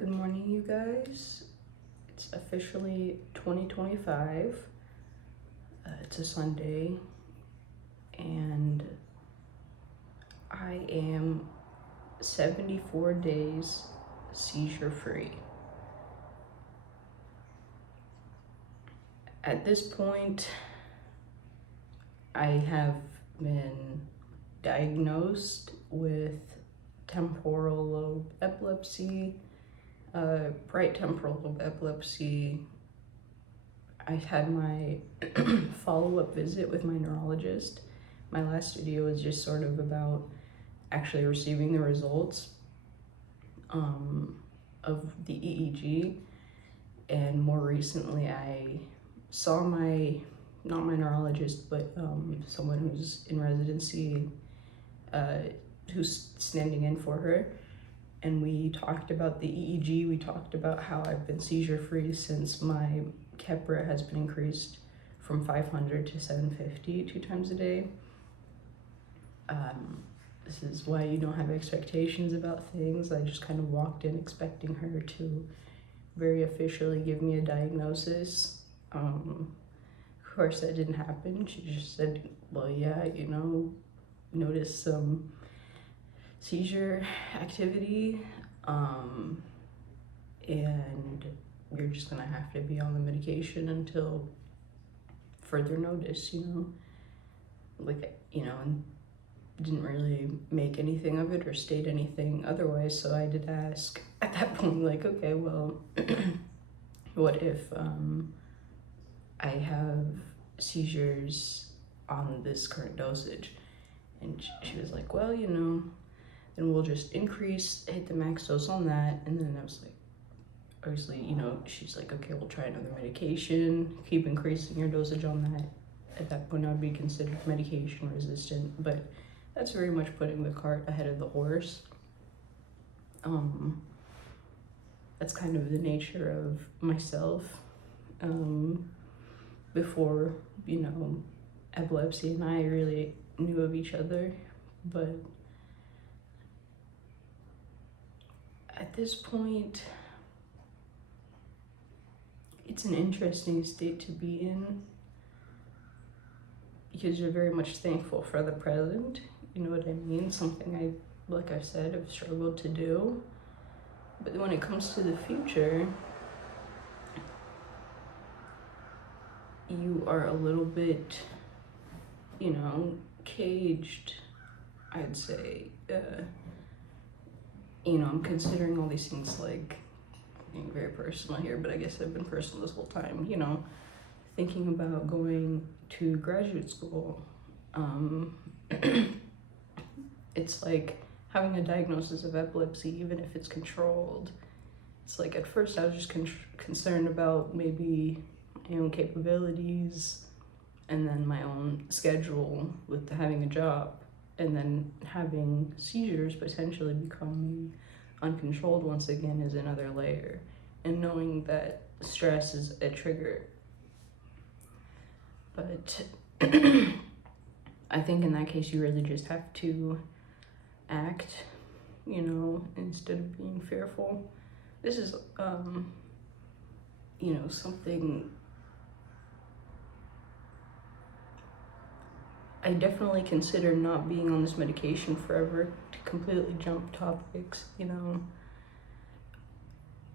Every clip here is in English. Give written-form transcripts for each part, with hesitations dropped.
Good morning, you guys. It's officially 2025. It's a Sunday, and I am 74 days seizure-free. At this point, I have been diagnosed with temporal lobe epilepsy, right temporal lobe epilepsy. I had my follow-up visit with my neurologist. My last video was just sort of about actually receiving the results of the EEG, and more recently I saw not my neurologist, but someone who's in residency, who's standing in for her, and we talked about the EEG. We talked about how I've been seizure-free since my Keppra has been increased from 500 to 750 2 times a day. This is why you don't have expectations about things. I just kind of walked in expecting her to very officially give me a diagnosis. Of course, that didn't happen. She just said, well, yeah, noticed some seizure activity, and you're just gonna have to be on the medication until further notice, and didn't really make anything of it or state anything otherwise. So I did ask at that point, like, okay, well, what if I have seizures on this current dosage? And she was like, well, then we'll just hit the max dose on that. And then I was like, obviously, she's like, okay, we'll try another medication, keep increasing your dosage on that. At that point, I would be considered medication resistant, but that's very much putting the cart ahead of the horse. That's kind of the nature of myself. Before, epilepsy and I really knew of each other, but at this point, it's an interesting state to be in because you're very much thankful for the present. You know what I mean? Something like I said, have struggled to do. But when it comes to the future, you are a little bit, caged, I'd say. I'm considering all these things, like, being very personal here, but I guess I've been personal this whole time, thinking about going to graduate school. It's like having a diagnosis of epilepsy, even if it's controlled. It's like, at first I was just concerned about maybe my own capabilities and then my own schedule with having a job, and then having seizures potentially becoming uncontrolled once again is another layer, and knowing that stress is a trigger. But I think in that case you really just have to act, instead of being fearful. This is something I definitely consider not being on this medication forever, to completely jump topics,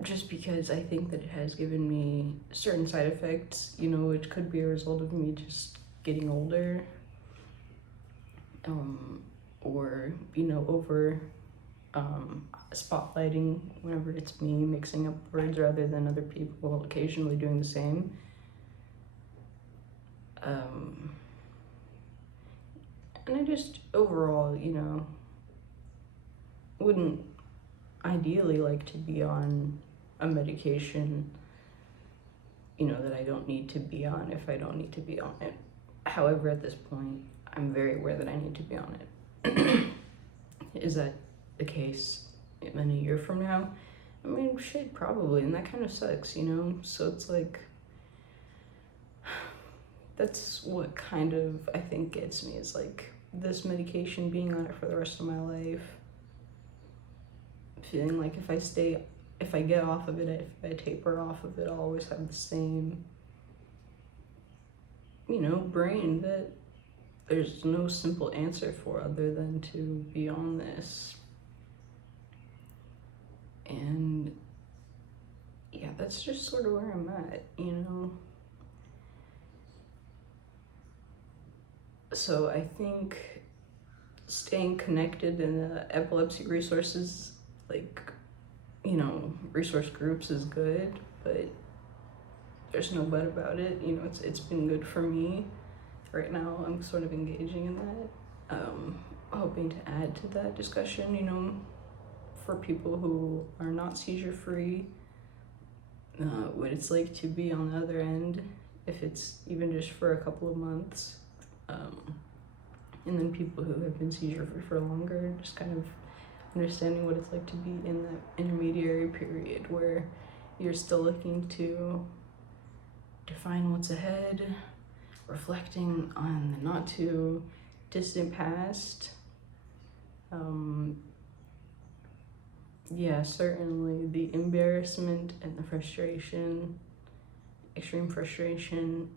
just because I think that it has given me certain side effects, which could be a result of me just getting older, or, over spotlighting whenever it's me, mixing up words rather than other people occasionally doing the same. And I just overall, wouldn't ideally like to be on a medication, that I don't need to be on if I don't need to be on it. However, at this point, I'm very aware that I need to be on it. Is that the case in a year from now? I mean, shit, probably, and that kind of sucks, So it's like, that's what kind of, I think, gets me, is like this medication, being on it for the rest of my life, feeling like if I stay if I get off of it, if I taper off of it, I'll always have the same, brain that there's no simple answer for other than to be on this. And yeah, that's just sort of where I'm at, So I think staying connected in the epilepsy resources, resource groups is good, but there's no but about it. It's been good for me. Right now, I'm sort of engaging in that, hoping to add to that discussion, for people who are not seizure-free, what it's like to be on the other end, if it's even just for a couple of months, and then people who have been seizure-free for longer, just kind of understanding what it's like to be in that intermediary period where you're still looking to define what's ahead, reflecting on the not too distant past. Certainly the embarrassment and the frustration, extreme frustration,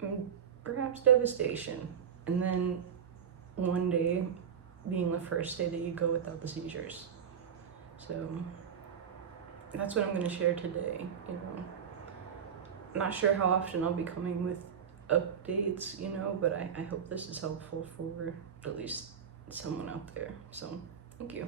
and perhaps devastation. And then one day being the first day that you go without the seizures. So that's what I'm going to share today. Not sure how often I'll be coming with updates, but I hope this is helpful for at least someone out there. So thank you.